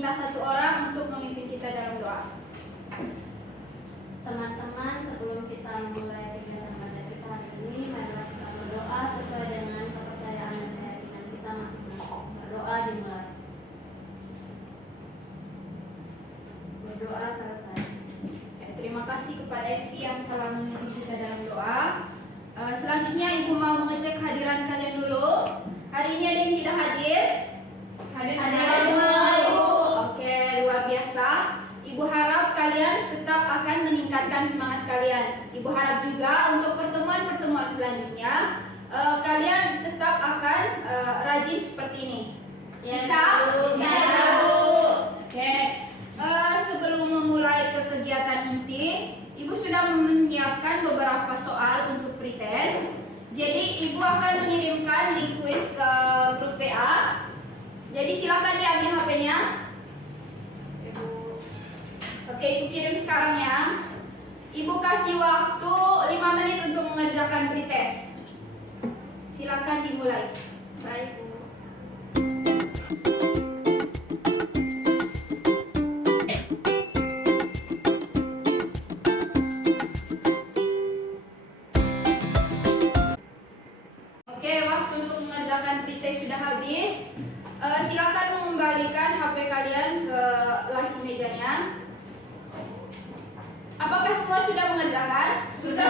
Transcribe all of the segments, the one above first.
meminta satu orang untuk memimpin kita dalam doa. Teman-teman, sebelum kita memulai kegiatan pada kita hari ini, marilah kita berdoa sesuai dengan kepercayaan dan keyakinan kita masing-masing. Berdoa dimulai. Berdoa selesai. Terima kasih kepada Evi yang telah memimpin kita dalam doa. Selanjutnya Ibu mau mengecek hadiran kalian dulu. Hari ini ada yang tidak hadir? Hadir semua Ibu. Oke, luar biasa. Ibu harap kalian tetap akan meningkatkan semangat kalian. Ibu harap juga untuk pertemuan-pertemuan selanjutnya kalian tetap akan rajin seperti ini. Bisa? Bisa. Oke. Sebelum memulai ke kegiatan inti, Ibu sudah menyiapkan beberapa soal untuk pretest. Jadi Ibu akan mengirimkan link kuis ke grup PA. Jadi silakan diambil HP-nya. Oke, Ibu kirim sekarang ya. Ibu kasih waktu 5 menit untuk mengerjakan pretest. Silakan dimulai. Baik, Bu. Oke, waktu untuk mengerjakan pretest sudah habis. Silakan mengembalikan HP kalian ke laci mejanya. Apakah semua sudah mengerjakan? Sudah.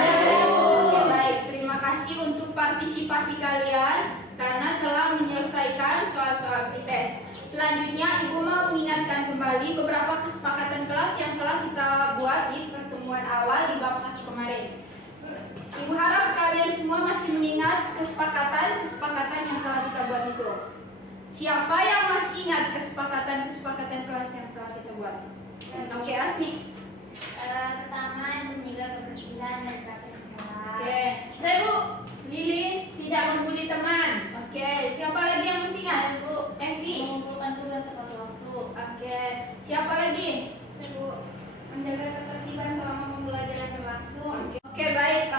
Oke, baik. Terima kasih untuk partisipasi kalian karena telah menyelesaikan soal-soal pretest. Selanjutnya, Ibu mau mengingatkan kembali beberapa kesepakatan kelas yang telah kita buat di pertemuan awal di bab 1 kemarin. Ibu harap kalian semua masih mengingat kesepakatan yang telah kita buat itu. Siapa yang masih ingat kesepakatan kelas yang telah kita buat? Oke, Asmi. Pertama, menjaga kebersihan dan praktek kelas. Oke. Saya, Bu. Lili. Tidak membuli teman. Oke. Siapa lagi yang masih ingat? Bu. Evi. Mengumpulkan tugas tepat waktu. Oke. Siapa lagi? Saya, Bu. Menjaga ketertiban selama pembelajaran berlangsung. Oke, baik.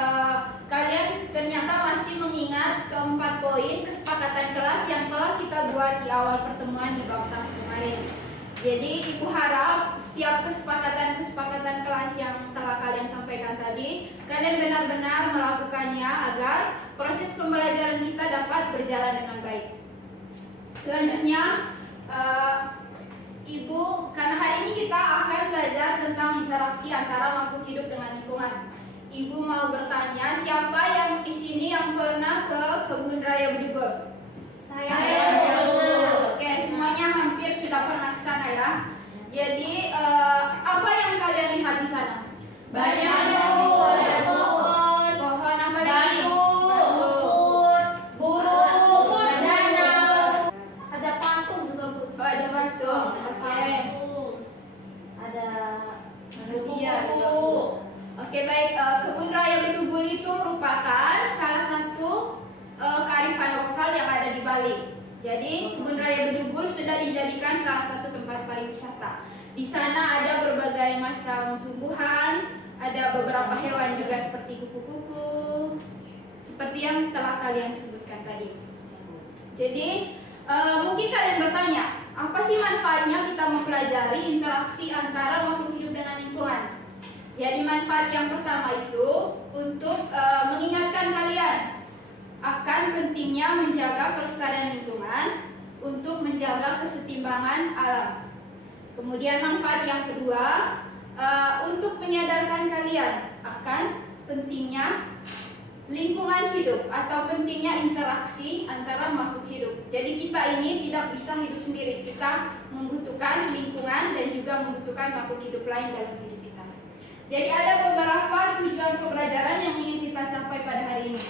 Kalian ternyata masih mengingat keempat poin kesepakatan kelas yang telah kita buat di awal pertemuan di bab 1 kemarin. Jadi Ibu harap setiap kesepakatan kelas yang telah kalian sampaikan tadi, kalian benar-benar melakukannya agar proses pembelajaran kita dapat berjalan dengan baik. Selanjutnya, Ibu, karena hari ini kita akan belajar tentang interaksi antara makhluk hidup dengan lingkungan. Ibu mau bertanya, siapa yang di sini yang pernah ke kebun raya Bedugul? Saya. Oke, semuanya hampir sudah pernah ke sana ya. Jadi, apa yang kalian lihat di sana? Banyak pohon. Pohon apa lagi? Burung. Ada patung juga, Bu. Oh, ada patung. Oke. Ada Manusia juga, Kupu-kupu. Bu. Oke, baik. Kebun raya Bedugul itu merupakan salah satu kearifan lokal yang ada di Bali. Jadi, kebun raya Bedugul sudah dijadikan salah satu tempat pariwisata. Di sana ada berbagai macam tumbuhan, ada beberapa hewan juga seperti kupu-kupu, seperti yang telah kalian sebutkan tadi. Jadi, mungkin kalian bertanya, apa sih manfaatnya kita mempelajari interaksi antara makhluk hidup dengan lingkungan? Jadi manfaat yang pertama itu untuk mengingatkan kalian akan pentingnya menjaga kelestarian lingkungan untuk menjaga kesetimbangan alam. Kemudian manfaat yang kedua untuk menyadarkan kalian akan pentingnya lingkungan hidup atau pentingnya interaksi antara makhluk hidup. Jadi kita ini tidak bisa hidup sendiri, kita membutuhkan lingkungan dan juga membutuhkan makhluk hidup lain dalam hidup kita. Jadi ada beberapa tujuan pembelajaran yang ingin kita capai pada hari ini.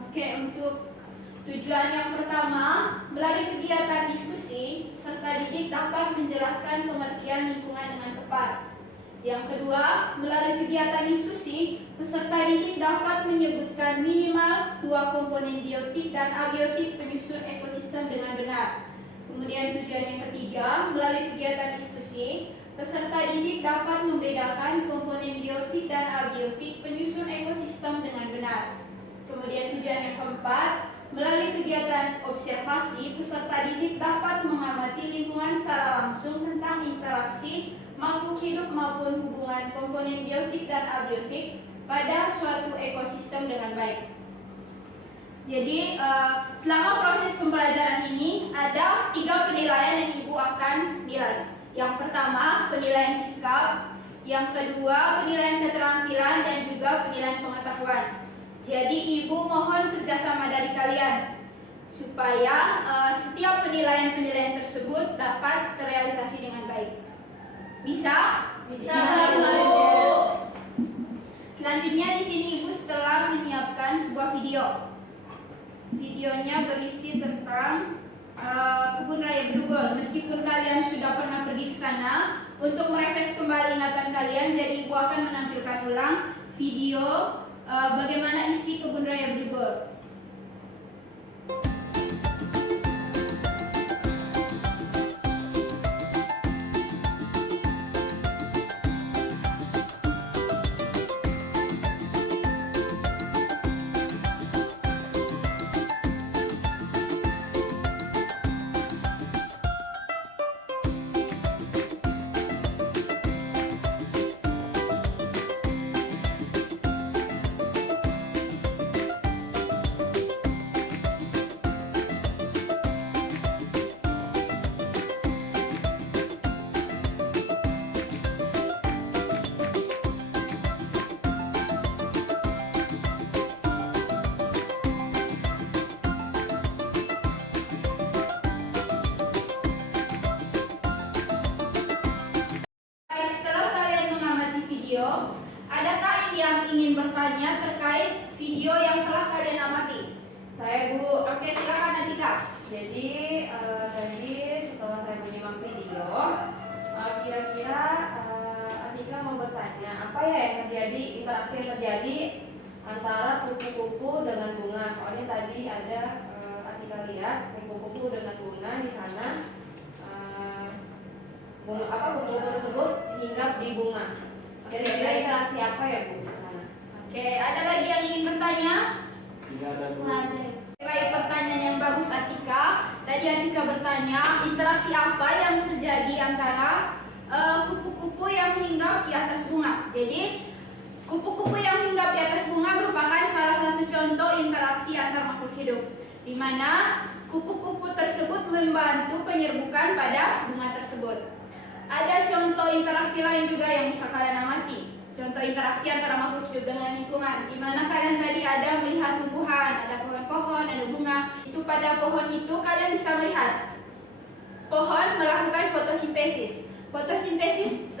Oke, untuk tujuan yang pertama, melalui kegiatan diskusi, peserta didik dapat menjelaskan pengertian lingkungan dengan tepat. Yang kedua, melalui kegiatan diskusi, peserta didik dapat menyebutkan minimal 2 komponen biotik dan abiotik penyusun ekosistem dengan benar. Kemudian tujuan yang ketiga, melalui kegiatan diskusi, peserta didik dapat membedakan komponen biotik dan abiotik penyusun ekosistem dengan benar. Kemudian tujuan yang keempat, Melalui kegiatan observasi, peserta didik dapat mengamati lingkungan secara langsung tentang interaksi makhluk hidup maupun hubungan komponen biotik dan abiotik pada suatu ekosistem dengan baik. Jadi selama proses pembelajaran ini ada 3 penilaian yang Ibu akan nilai. Yang pertama, penilaian sikap. Yang kedua, penilaian keterampilan dan juga penilaian pengetahuan. Jadi Ibu mohon kerjasama dari kalian supaya setiap penilaian-penilaian tersebut dapat terrealisasi dengan baik. Bisa? Bisa, Bu. Bu. Selanjutnya di sini Ibu telah menyiapkan sebuah video. Videonya berisi tentang Kebun Raya Bedugul. Meskipun kalian sudah pernah pergi ke sana, untuk merefresh kembali ingatan kalian, jadi Ibu akan menampilkan ulang video bagaimana isi Kebun Raya Bedugul. Baik, setelah kalian mengamati video, adakah yang ingin bertanya terkait video yang telah kalian amati? Saya, Bu. Oke, silakan Atika. Jadi tadi setelah saya menyimak video, kira-kira Atika mau bertanya apa ya yang terjadi, interaksi yang terjadi antara kupu-kupu dengan bunga. Soalnya tadi ada Atika lihat kupu-kupu dengan bunga di sana. Kupu-kupu tersebut hinggap di bunga. Kira-kira interaksi apa ya, Bu, di sana? Oke, ada lagi yang ingin bertanya? Tidak ada, Bu. Baik, pertanyaan yang bagus Atika. Tadi Atika bertanya interaksi apa yang terjadi antara kupu-kupu yang hinggap di atas bunga. Jadi kupu-kupu yang hinggap di atas bunga merupakan salah satu contoh interaksi antar makhluk hidup, di mana kupu-kupu tersebut membantu penyerbukan pada bunga tersebut. Ada contoh interaksi lain juga yang bisa kalian amati. Contoh interaksi antara makhluk hidup dengan lingkungan, di mana kalian tadi ada melihat tumbuhan, ada pohon-pohon, ada bunga. Itu pada pohon itu kalian bisa melihat pohon melakukan fotosintesis. Fotosintesis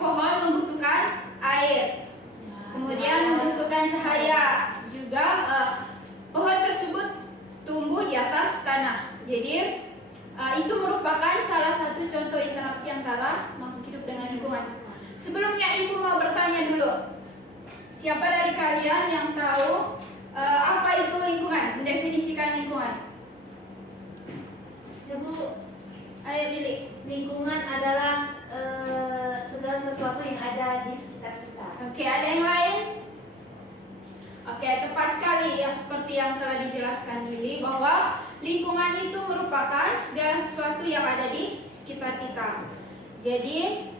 pohon membutuhkan air, kemudian membutuhkan cahaya. Juga pohon tersebut tumbuh di atas tanah. Jadi itu merupakan salah satu contoh interaksi antara makhluk hidup dengan lingkungan. Sebelumnya Ibu mau bertanya dulu, siapa dari kalian yang tahu apa itu lingkungan, mendefinisikan lingkungan? Ya, Bu. Ayo Lili. Lingkungan adalah segala sesuatu yang ada di sekitar kita. Oke, ada yang lain? Oke, tepat sekali ya, seperti yang telah dijelaskan Lili, bahwa lingkungan itu merupakan segala sesuatu yang ada di sekitar kita. Jadi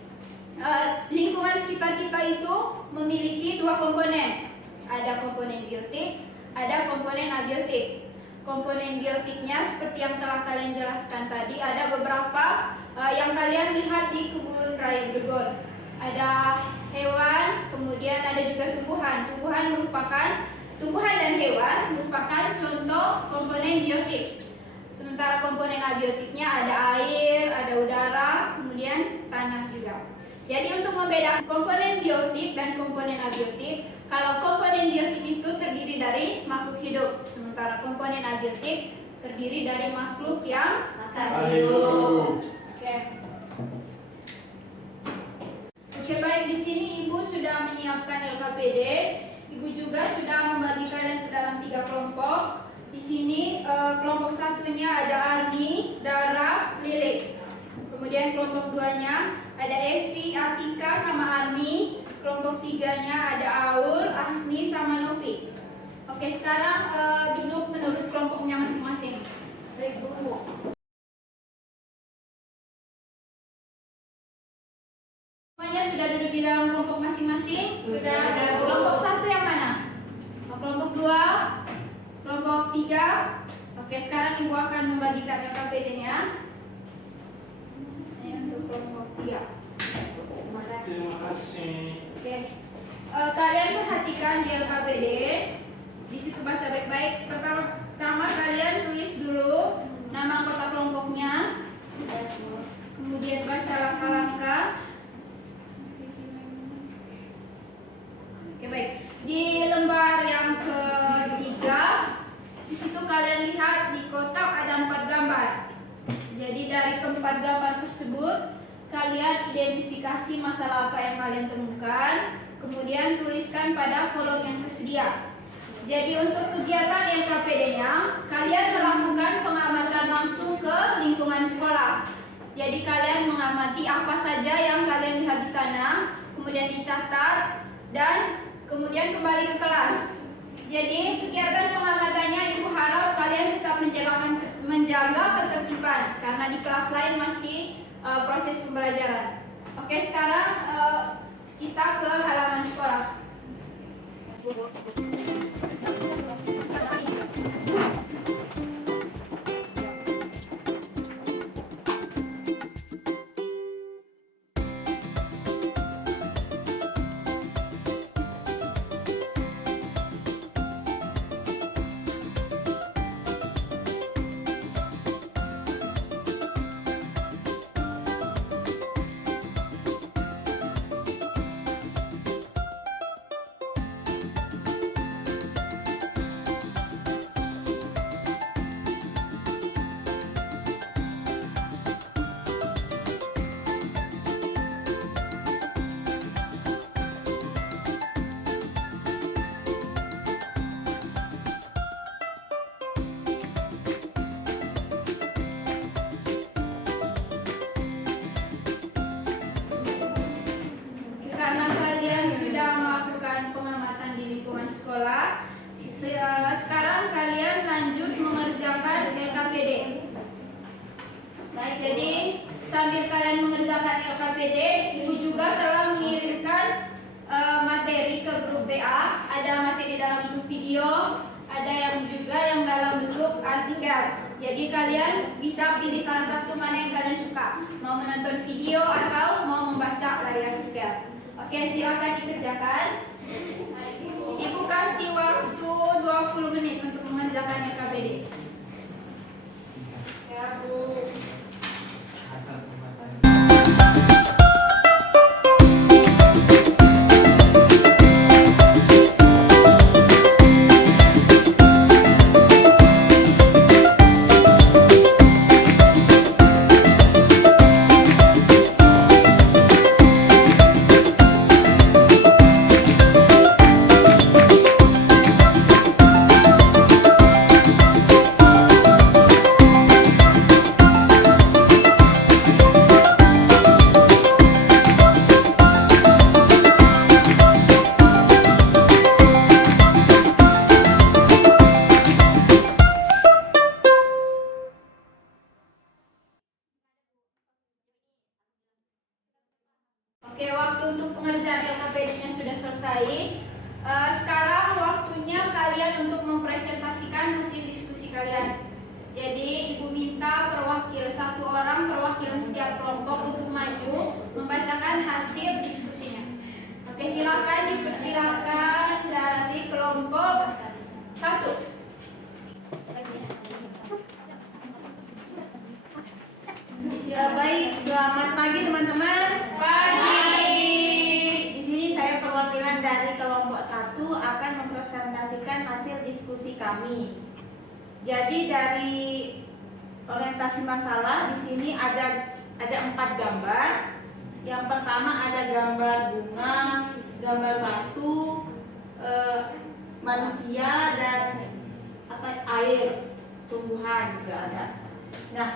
lingkungan sekitar kita itu memiliki 2 komponen. Ada komponen biotik, ada komponen abiotik. Komponen biotiknya seperti yang telah kalian jelaskan tadi, ada beberapa yang kalian lihat di Kebun Raya Bedugul. Ada hewan, kemudian ada juga tumbuhan. Tumbuhan dan hewan merupakan contoh komponen biotik. Sementara komponen abiotiknya ada air, ada udara, kemudian tanah juga. Jadi untuk membedakan komponen biotik dan komponen abiotik, kalau komponen biotik itu terdiri dari makhluk hidup, sementara komponen abiotik terdiri dari makhluk yang hidup. Oke, baik, di sini Ibu sudah menyiapkan LKPD. Ibu juga sudah membagi kalian ke dalam 3 kelompok. Di sini kelompok satunya ada Arni, Dara, Lili. Kemudian kelompok 2-nya ada Evi, Atika, sama Arni. Kelompok 3-nya ada Aul, Asni, sama Novi. Oke, sekarang duduk menurut kelompoknya masing-masing. Baik, Bu. Semuanya sudah duduk di dalam kelompok masing-masing? Sudah. Kelompok 1 yang mana? Kelompok 2? Kelompok 3? Oke, sekarang Ibu akan membagikan LKPD-nya. Ini untuk kelompok 3. Terima kasih. Terima kasih. Oke. Kalian perhatikan di LKPD. Di situ baca baik-baik. Pertama kalian tulis dulu nama anggota kelompoknya. Yes, Bu. Kemudian baca langkah-langkah. Oke, baik. Di lembar yang ketiga, di situ kalian lihat di kotak ada 4 gambar. Jadi dari keempat gambar tersebut, kalian identifikasi masalah apa yang kalian temukan, kemudian tuliskan pada kolom yang tersedia. Jadi untuk kegiatan LKPD-nya, kalian melakukan pengamatan langsung ke lingkungan sekolah. Jadi kalian mengamati apa saja yang kalian lihat di sana, kemudian dicatat dan kemudian kembali ke kelas. Jadi kegiatan pengamatannya Ibu harap kalian tetap menjaga ketertiban karena di kelas lain masih proses pembelajaran. Oke, sekarang kita ke halaman sekolah. Karena kalian sudah melakukan pengamatan di lingkungan sekolah, sekarang kalian lanjut mengerjakan LKPD. Baik, jadi sambil kalian mengerjakan LKPD, Ibu juga telah mengirimkan materi ke grup BA. Ada materi dalam bentuk video, ada yang juga yang dalam bentuk artikel. Jadi kalian bisa pilih salah satu mana yang kalian suka, mau menonton video atau mau membaca layar artikel. Oke, silakan dikerjakan. Ibu kasih waktu 20 menit untuk mengerjakan LKPD. Ya, Bu. Asal pembataan. Oke, waktu untuk pengerjaan LKPD-nya sudah selesai. Sekarang waktunya kalian untuk mempresentasikan hasil diskusi kalian. Jadi Ibu minta satu orang perwakilan setiap kelompok untuk maju membacakan hasil diskusinya. Oke, silakan dipersilakan dari kelompok 1. Ya baik, selamat pagi teman-teman. Pagi. Di sini saya perwakilan dari kelompok 1 akan mempresentasikan hasil diskusi kami. Jadi dari orientasi masalah di sini ada 4 gambar. Yang pertama ada gambar bunga, gambar batu, manusia dan air, tumbuhan juga ada. Nah,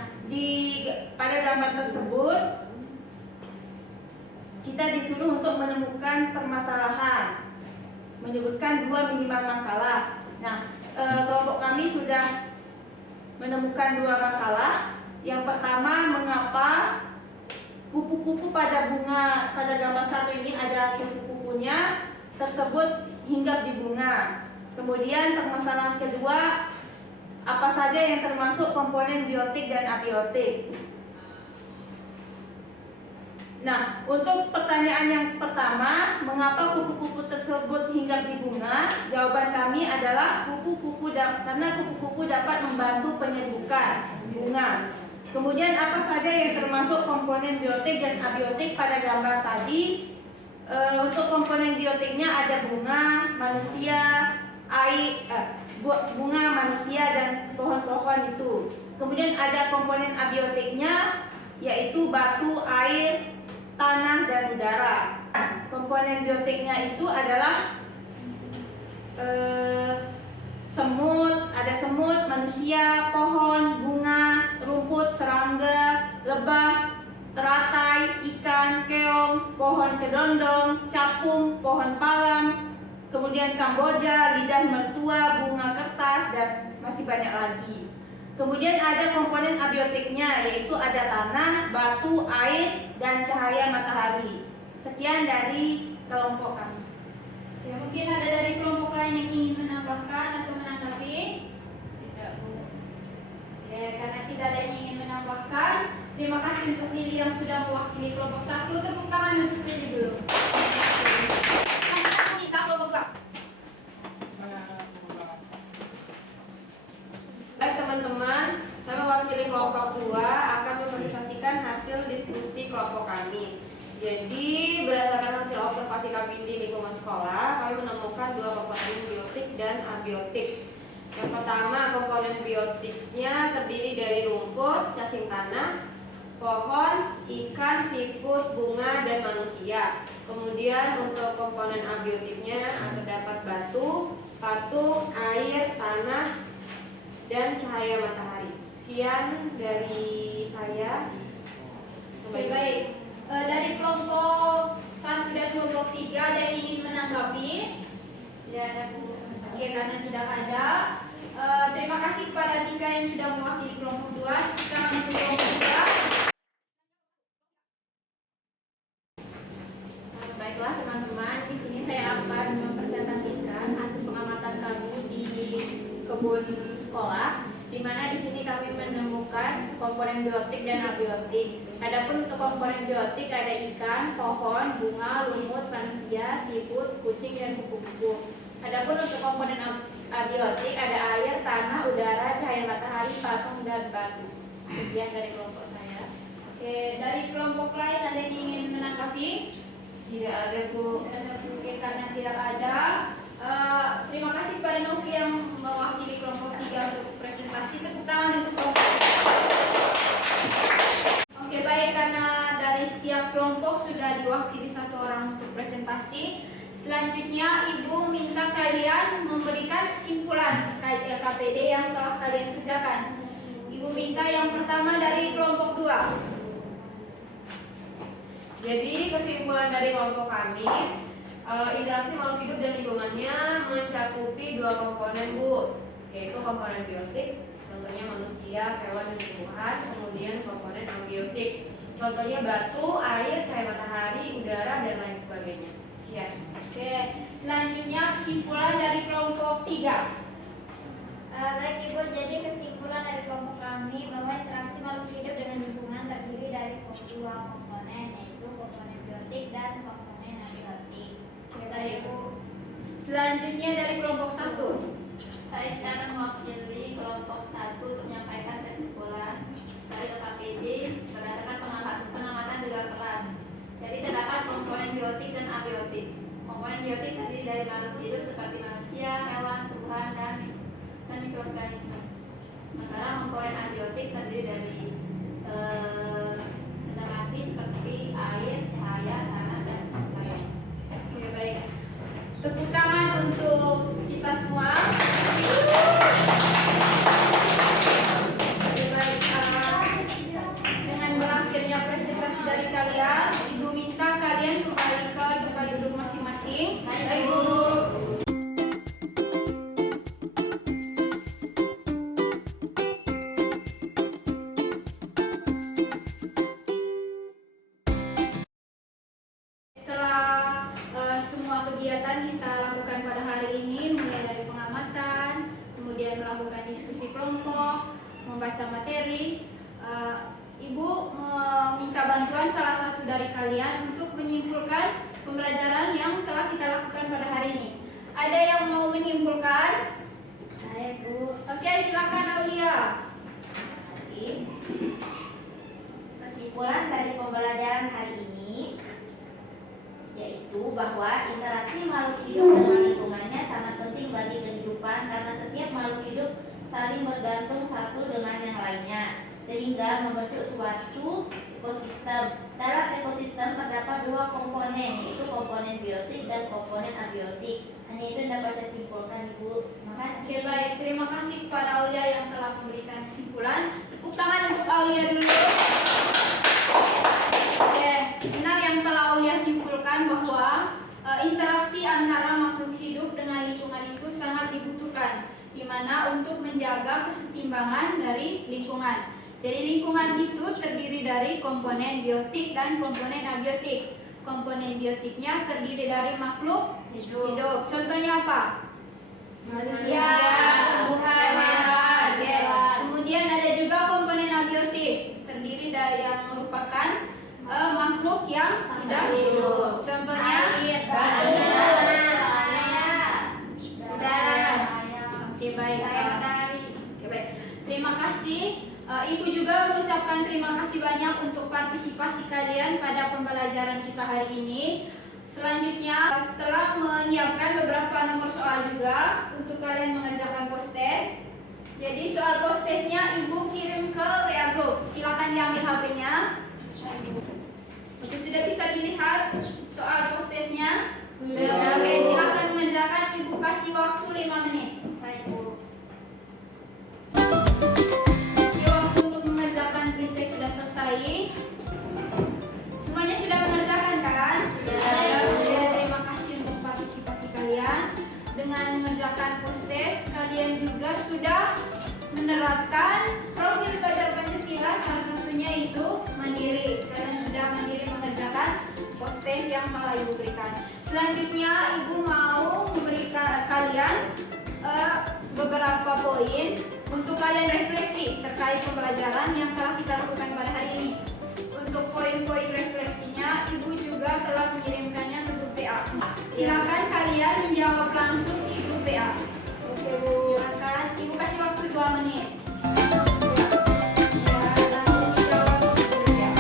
pada gambar tersebut kita disuruh untuk menemukan permasalahan, menyebutkan 2 minimal masalah. Nah, kelompok kami sudah menemukan dua masalah. Yang pertama, mengapa kupu-kupu pada bunga pada gambar satu ini ada kupu-kupunya tersebut hinggap di bunga. Kemudian permasalahan kedua, apa saja yang termasuk komponen biotik dan abiotik. Nah, untuk pertanyaan yang pertama, mengapa kupu-kupu tersebut hinggap di bunga? Jawaban kami adalah karena kupu-kupu dapat membantu penyerbukan bunga. Kemudian apa saja yang termasuk komponen biotik dan abiotik pada gambar tadi? Untuk komponen biotiknya ada bunga, manusia, bunga, manusia, dan pohon-pohon itu. Kemudian ada komponen abiotiknya, yaitu batu, air, tanah, dan udara. Komponen biotiknya itu adalah semut, ada semut, manusia, pohon, bunga, rumput, serangga, lebah, teratai, ikan, keong, pohon kedondong, capung, pohon palam, kemudian kamboja, lidah mertua, bunga kertas, dan masih banyak lagi. Kemudian ada komponen abiotiknya, yaitu ada tanah, batu, air, dan cahaya matahari. Sekian dari kelompok kami. Ya, mungkin ada dari kelompok lain yang ingin menambahkan atau menanggapi? Tidak, Bu. Ya, karena tidak ada yang ingin menambahkan, terima kasih untuk Lili yang sudah mewakili kelompok 1. Tepuk tangan untuk Lili dulu. Lanjut kita kelompok 2. Baik teman-teman, saya mewakili kelompok 2 akan mempresentasikan hasil diskusi kelompok kami. Jadi berdasarkan hasil observasi kami di lingkungan sekolah, kami menemukan dua komponen biotik dan abiotik. Yang pertama, komponen biotiknya terdiri dari rumput, cacing tanah, pohon, ikan, siput, bunga, dan manusia. Kemudian untuk komponen abiotiknya terdapat batu, patung, air, tanah, dan cahaya matahari. Sekian dari saya. Baik. Dari kelompok 1 dan kelompok 3 ada yang ingin menanggapi? Tidak ada, Bu. Oke, karena tidak ada, terima kasih kepada Tika yang sudah mewakili kelompok 2. Kita untuk kelompok 3. Baiklah teman-teman, di sini saya akan mempresentasikan hasil pengamatan kami di kebun sekolah, di mana di sini kami menemukan komponen biotik dan abiotik. Adapun untuk komponen biotik ada ikan, pohon, bunga, lumut, manusia, siput, kucing, dan kupu-kupu. Adapun untuk komponen abiotik ada air, tanah, udara, cahaya matahari, patung, dan batu. Sekian dari kelompok saya. Oke, dari kelompok lain ada yang ingin menanggapi? Tidak ada, Bu. Oke, karena tidak ada, terima kasih kepada Novi yang mewakili kelompok 3 untuk presentasi. Tepuk tangan untuk kelompok 3. Oke, baik, karena dari setiap kelompok sudah diwakili satu orang untuk presentasi. Selanjutnya Ibu minta kalian memberikan kesimpulan terkait LKPD yang telah kalian kerjakan. Ibu minta yang pertama dari kelompok 2. Jadi kesimpulan dari kelompok kami, interaksi makhluk hidup dan lingkungannya mencakupi dua komponen, Bu, yaitu komponen biotik, contohnya manusia, hewan, dan tumbuhan, kemudian komponen abiotik, contohnya batu, air, cahaya matahari, udara, dan lain sebagainya. Sekian. Oke, selanjutnya kesimpulan dari kelompok 3. Baik Ibu, jadi kesimpulan dari kelompok kami bahwa interaksi makhluk hidup dengan lingkungan terdiri dari dua komponen, yaitu komponen biotik dan komponen abiotik. Baik, Ibu. Selanjutnya dari kelompok 1. Saya akan mewakili kelompok 1 untuk menyampaikan kesimpulan dari LKPD berdasarkan pengamatan di luar kelas. Jadi terdapat komponen biotik dan abiotik. Komponen biotik terdiri dari makhluk hidup seperti manusia, hewan, tumbuhan, dan mikroorganisme. Sementara komponen abiotik terdiri dari benda mati seperti air, cahaya, tanah, dan lain-lain. Oke, baik. Tepuk tangan untuk kita semua. Oke, baik. Dengan berakhirnya presentasi dari kalian, Ibu minta kalian kembali ke tempat duduk masing-masing. Baik, Ibu. membaca materi, Ibu meminta bantuan salah satu dari kalian untuk menyimpulkan pembelajaran yang telah kita lakukan pada hari ini. Ada yang mau menyimpulkan? Saya Bu. Oke, silakan Aulia. Kasih. Kesimpulan dari pembelajaran hari ini yaitu bahwa interaksi makhluk hidup dengan lingkungannya sangat penting bagi kehidupan karena setiap makhluk hidup saling bergantung satu dengan yang lainnya sehingga membentuk suatu ekosistem. Dalam ekosistem terdapat dua komponen, yaitu komponen biotik dan komponen abiotik. Hanya itu yang dapat saya simpulkan, Ibu. Terima kasih. Oke, baik. Terima kasih kepada Aulia yang telah memberikan kesimpulan. Tepuk tangan untuk Aulia dulu. Oke, benar yang telah Aulia simpulkan bahwa interaksi antara makhluk hidup dengan lingkungan itu sangat dibutuhkan, di mana untuk menjaga kesetimbangan dari lingkungan. Jadi lingkungan itu terdiri dari komponen biotik dan komponen abiotik. Komponen biotiknya terdiri dari makhluk hidup. Contohnya apa? Manusia, tumbuhan, hewan, oke. Kemudian ada juga komponen abiotik, terdiri dari yang merupakan makhluk yang tidak hidup. Contohnya udara, Oke, baik. matahari. Oke, baik. Terima kasih. Ibu juga mengucapkan terima kasih banyak untuk partisipasi kalian pada pembelajaran kita hari ini. Selanjutnya, setelah menyiapkan beberapa nomor soal juga untuk kalian mengerjakan post-test. Jadi soal post-testnya Ibu kirim ke WA Group. Silakan diambil HP-nya. Oke, sudah bisa dilihat soal post-testnya? Sudah. Oke, silakan mengerjakan. Ibu kasih waktu 5 menit. Baik, Bu. Oke, waktu untuk mengerjakan pretest sudah selesai. Semuanya sudah mengerjakan kan? Sudah. Oke, terima kasih untuk partisipasi kalian. Dengan mengerjakan post-test, kalian juga sudah menerapkan profil pelajar Pancasila, salah satunya itu mandiri. Kalian sudah mandiri mengerjakan post-test yang telah Ibu berikan. Selanjutnya, Ibu mau memberikan kalian beberapa poin untuk kalian refleksi terkait pembelajaran yang telah kita lakukan pada hari ini. Untuk poin-poin refleksinya, Ibu juga telah mengirimkannya ke grup PA. Silakan kalian menjawab langsung di grup PA. Oke, Bu. Silakan, Ibu kasih waktu 2 menit. Ya, langsung dijawab di grup PA.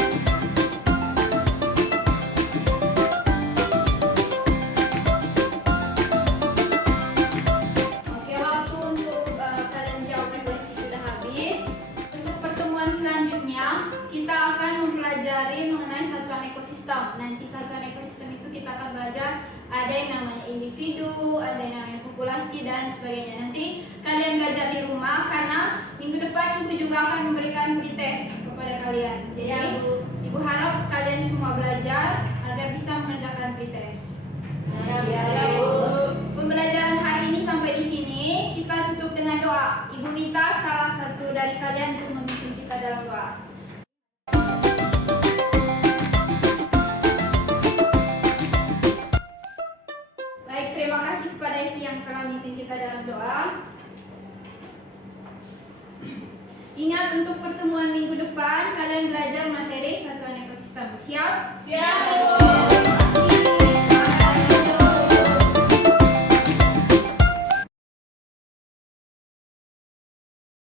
Oke, waktu untuk kalian jawab refleksi sudah habis. Untuk pertemuan selanjutnya, kita akan mempelajari mengenai satuan ekosistem. Nanti satuan ekosistem itu kita akan belajar ada yang namanya individu, ada yang namanya populasi dan sebagainya. Nanti kalian belajar di rumah karena minggu depan Ibu juga akan memberikan pretest kepada kalian. Jadi Ibu harap kalian semua belajar agar bisa mengerjakan pretest. Ya, Bu. Pembelajaran hari ini sampai di sini. Kita tutup dengan doa. Ibu minta salah satu dari kalian untuk memimpin kita dalam doa. Baik, terima kasih kepada Evi yang telah memimpin kita dalam doa. Ingat untuk pertemuan minggu depan kalian belajar materi satuan ekosistem. Siap? Siap, Bu.